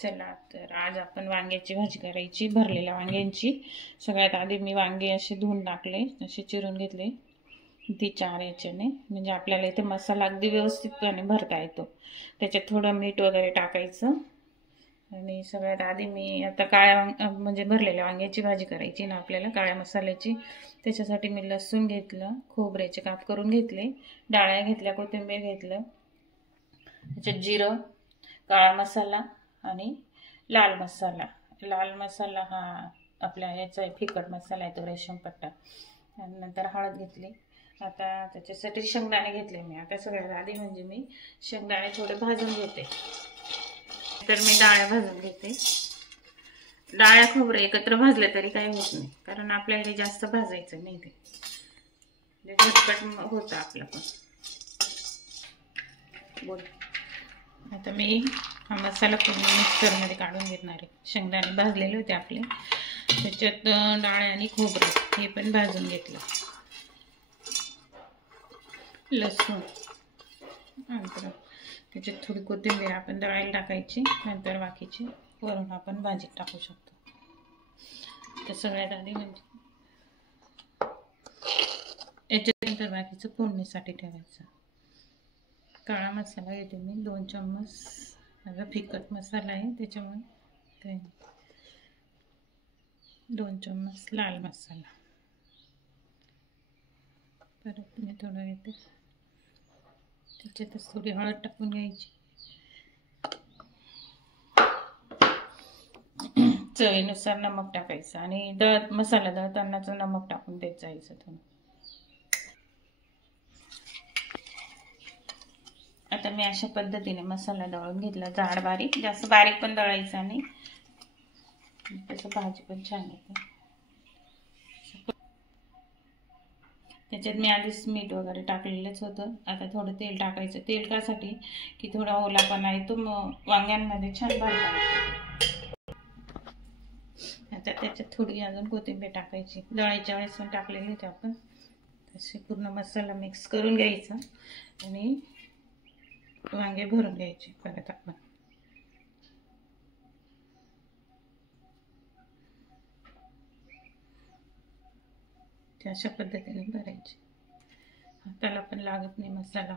चला तर आज आपण वांग्याची भाजी करायची, भरलेल्या वांग्यांची। सगळ्यात आधी मी वांगे असे धुवून टाकले, असे चिरून घेतले ती 4 याच्याने, म्हणजे आपल्याला इथे मसाला अगदी व्यवस्थितपणे भरता येतो। त्याच्यात थोडं मीठ वगैरे टाकायचं। आणि सगळ्यात आधी मी आता काळ्या म्हणजे भरलेल्या वांग्याची भाजी करायची ना आपल्याला, काळ्या मसाल्याची। त्याच्यासाठी मी लसूण घेतलं, खोबऱ्याचे काप करून घेतले, डाळ्या घेतल्या, कोथिंबीर घेतलं, त्याच्यात जिरं, काळा मसाला आणि लाल मसाला। लाल मसाला हा आपल्या याचा फिकट मसाला आहे, तो रेशम पट्टा। आणि नंतर हळद घेतली। आता त्याच्यासाठी शेंगदाणे घेतले मी। आता सगळ्यात आधी म्हणजे मी शेंगदाणे थोडे भाजून घेते, तर मी डाळ्या भाजून घेते। डाळ्या खोबरे एकत्र भाजले तरी काही होत नाही, कारण आपल्याला जास्त भाजायचं नाही, ते झटपट होतं आपलं पण। बोल आता मी हा मसाला पूर्ण मिक्सरमध्ये काढून घेणार आहे। शेंगदाणे भाजलेले होते आपले, त्याच्यात डाळ आणि खोबरं हे पण भाजून घेतलं, लसूण, नंतर त्याच्यात थोडी कोथिंबीर आपण दळायला टाकायची, नंतर बाकीची वरून आपण भाजीत टाकू शकतो। तर सगळ्यात आधी म्हणजे याच्यानंतर बाकीचं फोडणीसाठी ठेवायचं। काळा मसाला घेते मी 2 चम्मच, माझा फिकट मसाला आहे त्याच्यामुळे 2 चम्मच लाल मसाला, परत मी थोडं घेते, त्याच्यातच थोडी हळद टाकून घ्यायची, चवीनुसार नमक टाकायचं आणि मसाला दळतानाच नमक टाकून देत जायचं थोडं। आता मी अशा पद्धतीने मसाला दळून घेतला, जाड बारीक, जास्त बारीक पण दळायचा नाही, तसं भाजी पण छान येते। त्याच्यात मी आधीच मीठ वगैरे टाकलेलंच होतं। आता थोडं तेल टाकायचं। तेल कासाठी की थोडा ओलापणा येतो, मग वांग्यांमध्ये छान भाजता येते। आता त्याच्यात थोडी अजून कोथिंबीर टाकायची, दळायच्या वेळेस पण टाकलेली होती आपण। तसे पूर्ण मसाला मिक्स करून घ्यायचा आणि वांगे भरून घ्यायचे परत आपण। अशा पद्धतीने भरायचे, हाताला पण लागत नाही मसाला।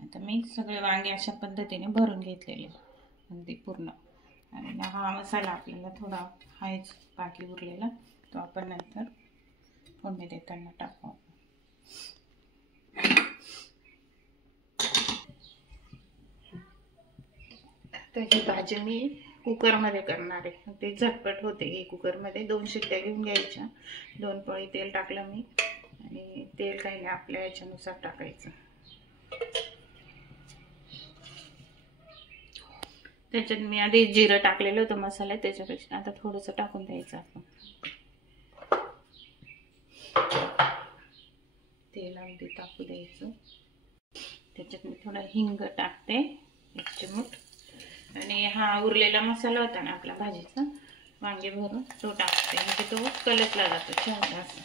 आता मी सगळे वांगे अशा पद्धतीने भरून घेतलेले अगदी पूर्ण। आणि हा मसाला आपल्याला थोडा हायच बाकी उरलेला, तो आपण नंतर फोडणी देताना टाकू। त्याची भाजी मी कुकरमध्ये करणार आहे, ते झटपट होते। हे कुकरमध्ये 2 शिट्ट्या घेऊन घ्यायच्या, 2 पळी तेल टाकलं मी, आणि तेल काही नाही आपल्या याच्यानुसार टाकायचं। त्याच्यात मी आधी जिरं टाकलेलं होतं मसाल्यात, त्याच्यापेक्षा आता थोडंसं टाकून द्यायचं आपण। तेल अगदी टाकू द्यायचं, त्याच्यात मी थोडा हिंग टाकते, 1 चिमूट, आणि हा उरलेला मसाला होता ना आपला भाजीचा वांगे भरून, तो टाकते, म्हणजे तो कलटला जातो छान असं।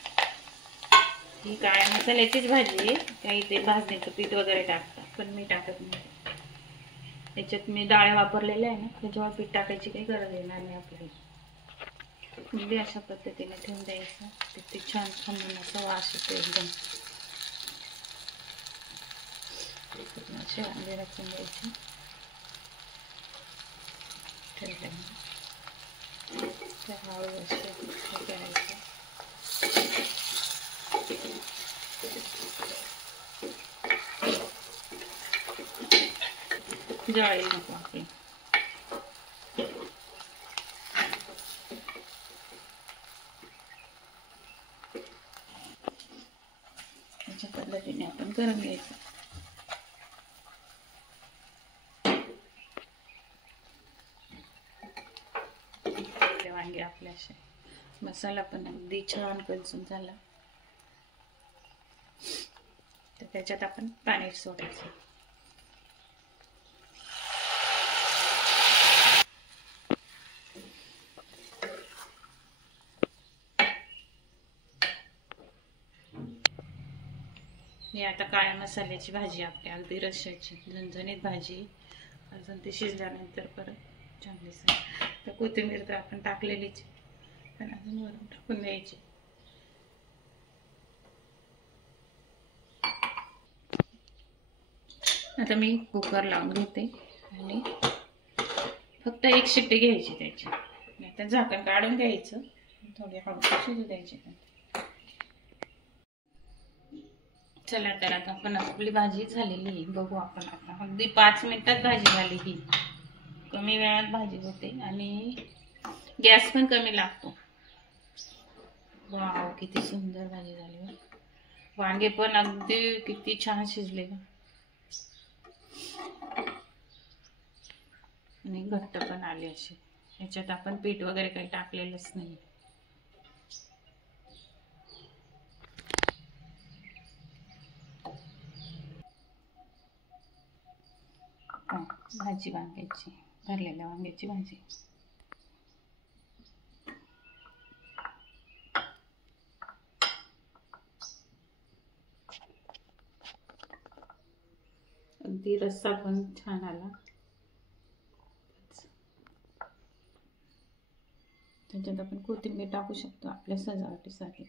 ही काळ्या मसाल्याचीच भाजी आहे, काही ते भाजणीचं पीठ वगैरे टाकतात, पण मी टाकत नाही। त्याच्यात मी डाळ वापरलेल्या आहे ना, त्याच्यावर पीठ टाकायची काही गरज येणार नाही आपल्याला। म्हणजे अशा पद्धतीने ठेवून द्यायचं, ते छान खमंग असा वास येतो एकदम। असे वांगे रचून द्यायचे, ठेवले हळू असे करायचं। जाळी नको आपली, अशा पद्धतीने आपण करून घ्यायचं। वांगे आपले असे, मसाला पण अगदी छान कलसून झाला। तर त्याच्यात आपण पाणी सोडायचं. ही आता काळ्या मसाल्याची भाजी आपली अगदी रश्श्याची झणझणीत भाजी. अजून ते शिजल्यानंतर परत चांगली तर कोथिंबीर तर आपण टाकलेलीच, पण अजून वरून टाकून द्यायची. आता मी कुकर लावून घेते आणि फक्त एक शिट्टी घ्यायची त्याची, नाहीतर झाकण काढून घ्यायचं, थोडी हळू शिजू द्यायची. चला तर आता आपण आपली भाजी झालेली आहे, बघू आपण आता. अगदी 5 मिनिटात भाजी झाली. ही कमी वेळात भाजी होते आणि गॅस पण कमी लागतो. वाव, किती सुंदर भाजी झाली. वांगे पण अगदी किती छान शिजले आणि घट्ट पण आले असे. याच्यात आपण पीठ वगैरे काही टाकलेलंच नाही. भाजी वांग्याची, भरलेल्या वांग्याची भाजी. अगदी रस्सा पण छान आला. त्याच्यात आपण कोथिंबीर टाकू शकतो आपल्या सजावटीसाठी.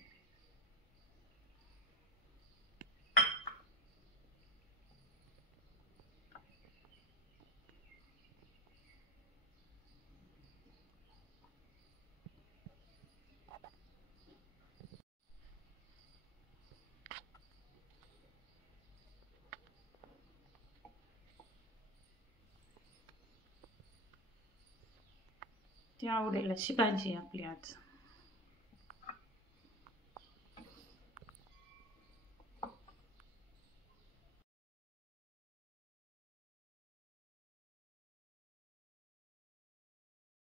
ती आवडेल अशी भाजी आपली आज.